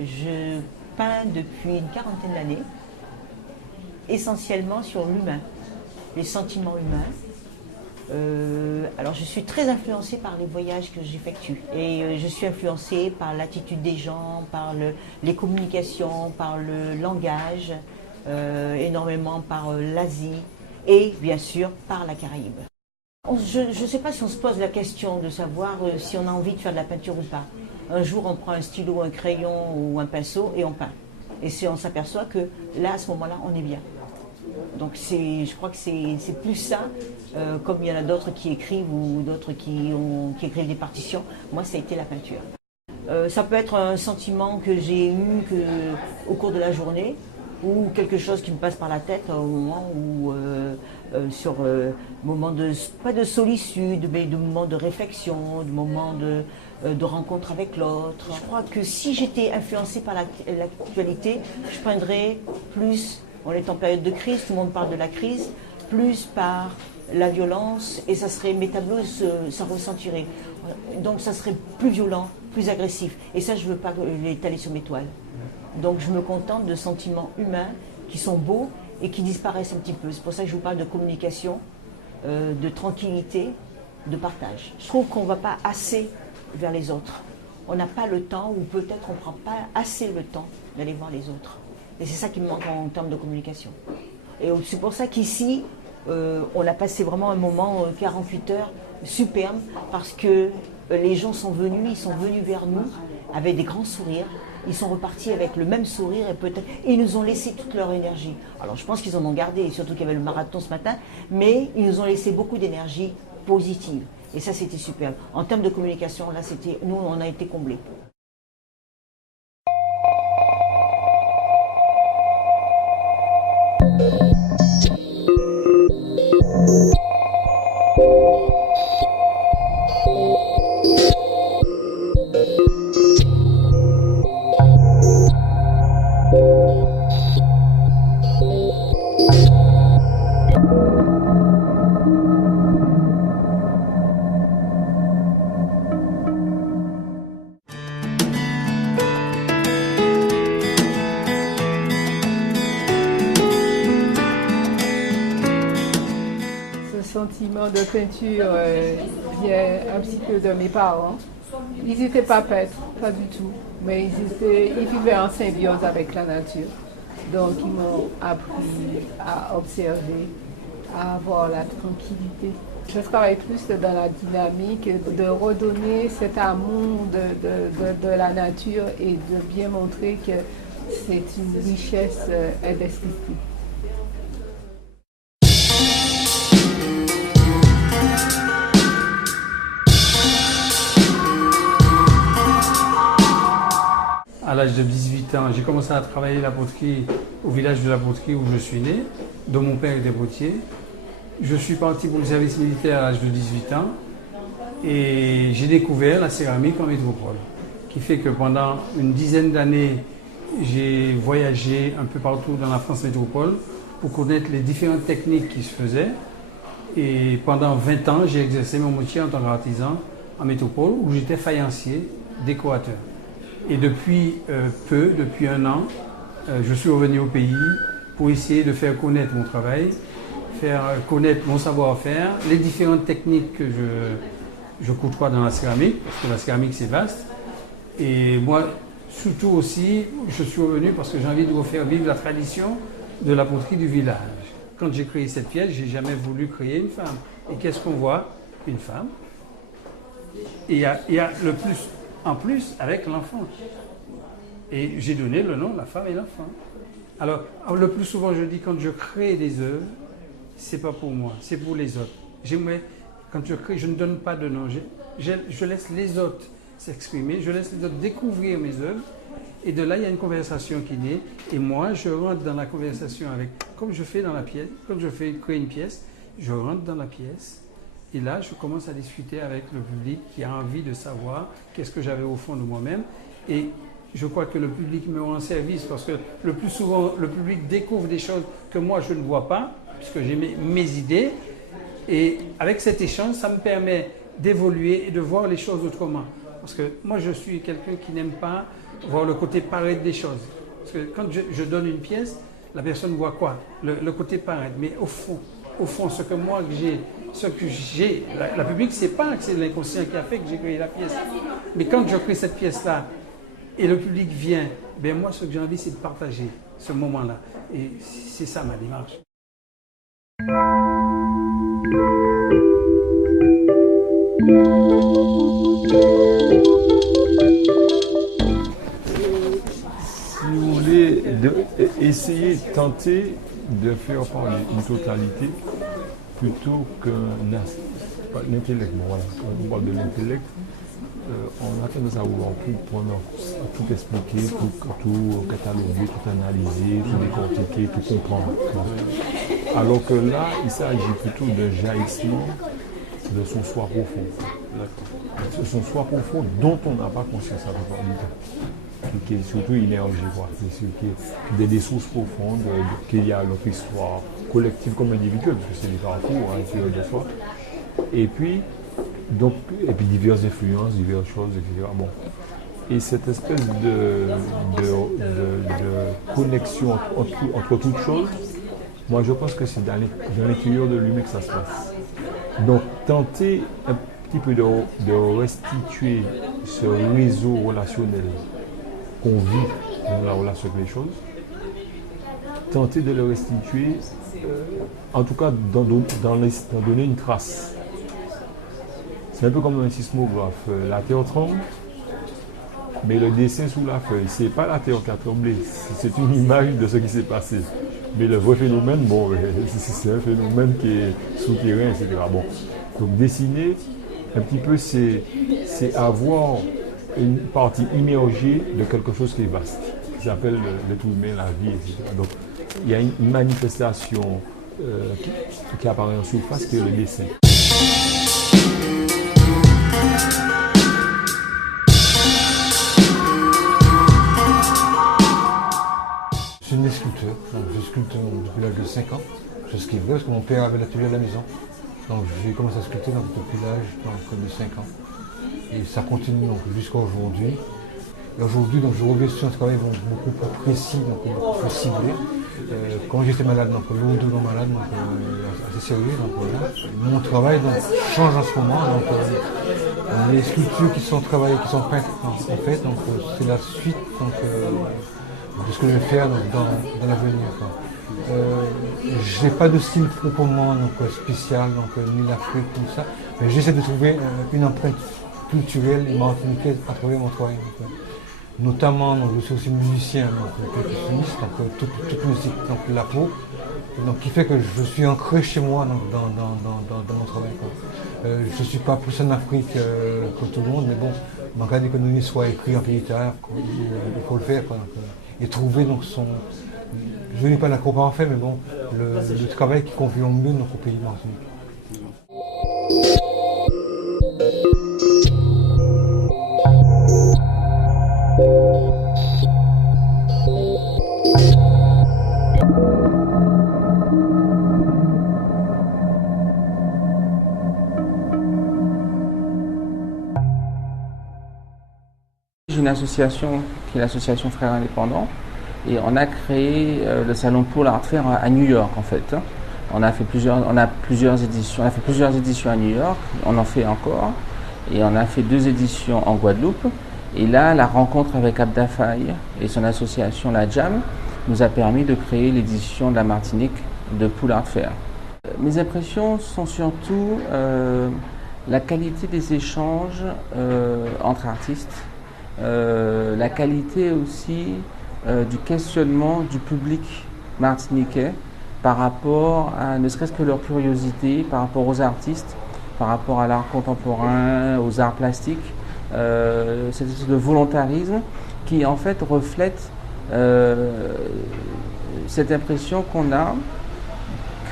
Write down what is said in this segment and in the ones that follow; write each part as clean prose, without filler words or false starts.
Je peins depuis une quarantaine d'années, essentiellement sur l'humain, les sentiments humains. Alors je suis très influencée par les voyages que j'effectue et je suis influencée par l'attitude des gens, par les communications, par le langage, énormément par l'Asie et bien sûr par la Caraïbe. Je ne sais pas si on se pose la question de savoir si on a envie de faire de la peinture ou pas. Un jour, on prend un stylo, un crayon ou un pinceau et on peint. Et on s'aperçoit que là, à ce moment-là, on est bien. Donc je crois que c'est plus ça, comme il y en a d'autres qui écrivent ou d'autres qui écrivent des partitions. Moi, ça a été la peinture. Ça peut être un sentiment que j'ai eu au cours de la journée ou quelque chose qui me passe par la tête au moment où, sur moment pas de solitude, mais de moments de réflexion, de moments de rencontre avec l'autre. Je crois que si j'étais influencée par l'actualité, je peindrais plus, on est en période de crise, tout le monde parle de la crise, plus par la violence et ça serait, mes tableaux ça ressentirait. Donc ça serait plus violent, plus agressif. Et ça, je ne veux pas l'étaler sur mes toiles. Donc je me contente de sentiments humains qui sont beaux et qui disparaissent un petit peu. C'est pour ça que je vous parle de communication, de tranquillité, de partage. Je trouve qu'on ne va pas assez vers les autres. On n'a pas le temps, ou peut-être on ne prend pas assez le temps d'aller voir les autres. Et c'est ça qui me manque en termes de communication. Et c'est pour ça qu'ici, on a passé vraiment un moment, 48 heures, superbe, parce que les gens sont venus, ils sont venus vers nous avec des grands sourires. Ils sont repartis avec le même sourire et ils nous ont laissé toute leur énergie. Alors je pense qu'ils en ont gardé, surtout qu'il y avait le marathon ce matin, mais ils nous ont laissé beaucoup d'énergie positive. Et ça, c'était superbe. En termes de communication, là, nous, on a été comblés. Sentiment de peinture vient un petit peu de mes parents. Ils n'étaient pas peintres, pas du tout, mais ils vivaient en symbiose avec la nature. Donc ils m'ont appris à observer, à avoir la tranquillité. Je travaille plus dans la dynamique de redonner cet amour de la nature et de bien montrer que c'est une richesse indescriptible. À l'âge de 18 ans, j'ai commencé à travailler la poterie au village de la poterie où je suis né, dont mon père était potier. Je suis parti pour le service militaire à l'âge de 18 ans et j'ai découvert la céramique en métropole, qui fait que pendant une dizaine d'années, j'ai voyagé un peu partout dans la France métropole pour connaître les différentes techniques qui se faisaient. Et pendant 20 ans, j'ai exercé mon métier en tant qu'artisan en métropole où j'étais faïencier, décorateur. Et depuis depuis un an, je suis revenu au pays pour essayer de faire connaître mon travail, faire connaître mon savoir-faire, les différentes techniques que je côtoie dans la céramique, parce que la céramique c'est vaste. Et moi, surtout aussi, je suis revenu parce que j'ai envie de refaire vivre la tradition de la poterie du village. Quand j'ai créé cette pièce, j'ai jamais voulu créer une femme. Et qu'est-ce qu'on voit? Une femme. Et il y a le plus en plus avec l'enfant. Et j'ai donné le nom, la femme et l'enfant. Alors, le plus souvent, je dis, quand je crée des œuvres, c'est pas pour moi, c'est pour les autres. J'aimerais, quand je crée, je ne donne pas de nom. Je laisse les autres s'exprimer, je laisse les autres découvrir mes œuvres. Et de là, il y a une conversation qui naît. Et moi, je rentre dans la conversation avec, comme je fais dans la pièce, quand je fais créer une pièce, je rentre dans la pièce. Et là, je commence à discuter avec le public qui a envie de savoir qu'est-ce que j'avais au fond de moi-même. Et je crois que le public me rend service parce que le plus souvent, le public découvre des choses que moi, je ne vois pas, puisque j'ai mes idées. Et avec cet échange, ça me permet d'évoluer et de voir les choses autrement. Parce que moi, je suis quelqu'un qui n'aime pas voir le côté paraître des choses. Parce que quand je donne une pièce, la personne voit quoi? Le côté paraître. Mais au fond, ce que moi j'ai, la public, c'est pas que c'est l'inconscient qui a fait que j'ai créé la pièce. Mais quand je crée cette pièce-là et le public vient, ben moi, ce que j'ai envie, c'est de partager ce moment-là. Et c'est ça ma démarche. Si vous voulez, essayer, tenter de faire parler une totalité plutôt qu'un intellect. Bon, voilà, quand on parle de l'intellect, on a tendance à vouloir tout expliquer, tout cataloguer, tout analyser, tout décortiquer, tout comprendre. Alors que là, il s'agit plutôt d'un jaillissement de son soi profond. De son soi profond dont on n'a pas conscience à la plupart du temps. Qui est surtout énergie, qui est des sources profondes, qu'il y a notre histoire collective comme individuelle, parce que c'est des parcours à l'intérieur de soi. Et puis diverses influences, diverses choses, etc. Bon. Et cette espèce de connexion entre toutes choses, moi je pense que c'est dans l'intérieur de lui-même que ça se passe. Donc tenter un petit peu de restituer ce réseau relationnel qu'on vit dans la relation avec les choses, tenter de le restituer, en tout cas d'en donner une trace. C'est un peu comme un sismographe. La terre tremble, mais le dessin sous la feuille, c'est pas la terre qui a tremblé, c'est une image de ce qui s'est passé. Mais le vrai phénomène, bon, c'est un phénomène qui est souterrain, etc. Bon. Donc dessiner, un petit peu, c'est avoir une partie immergée de quelque chose qui est vaste, qui s'appelle l'être humain, la vie, etc. Donc il y a une manifestation qui apparaît en surface, qui est le dessin. Je suis né sculpteur, je sculpte depuis l'âge de 5 ans. Je sculptais parce que mon père avait l'atelier à la maison. Donc j'ai commencé à sculpter depuis l'âge de 5 ans. Et ça continue jusqu'à aujourd'hui. Et aujourd'hui, je reviens sur un travail beaucoup plus précis, beaucoup plus ciblé. Quand j'étais malade, lourdement malade, assez sérieux. Voilà. Mon travail change en ce moment. Les sculptures qui sont travaillées, qui sont peintes en fait, c'est la suite de ce que je vais faire dans l'avenir. Je n'ai pas de style proprement spécial, ni l'Afrique, tout ça, mais j'essaie de trouver une empreinte culturelle et martiniquaise à travers mon travail. Notamment, je suis aussi musicien, percussionniste, toute musique, la peau, qui fait que je suis ancré chez moi dans mon travail. Je ne suis pas plus en Afrique que tout le monde, mais bon, malgré l'économie soit écrit en pays tard, il faut le faire. Et trouver son. Je n'ai pas l'accord parfait, mais bon, le travail qui convient mieux dans notre pays martinique. J'ai une association qui est l'association Frères Indépendants et on a créé le salon pour l'art faire à New York en fait. On a fait plusieurs éditions à New York, on en fait encore et on a fait 2 éditions en Guadeloupe. Et là, la rencontre avec Abda Faye et son association La Jam nous a permis de créer l'édition de la Martinique de Pool Art Fair. Mes impressions sont surtout la qualité des échanges entre artistes, la qualité aussi du questionnement du public martiniquais par rapport à ne serait-ce que leur curiosité, par rapport aux artistes, par rapport à l'art contemporain, aux arts plastiques, cette espèce de volontarisme qui en fait reflète cette impression qu'on a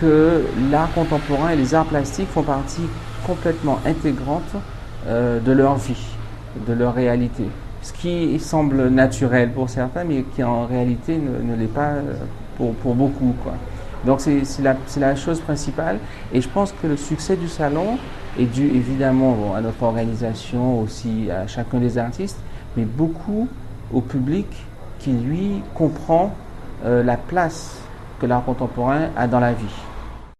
que l'art contemporain et les arts plastiques font partie complètement intégrante de leur vie, de leur réalité. Ce qui semble naturel pour certains, mais qui en réalité ne l'est pas pour beaucoup, quoi. Donc c'est la chose principale. Et je pense que le succès du salon est dû évidemment à notre organisation, aussi à chacun des artistes, mais beaucoup au public qui, lui, comprend la place que l'art contemporain a dans la vie.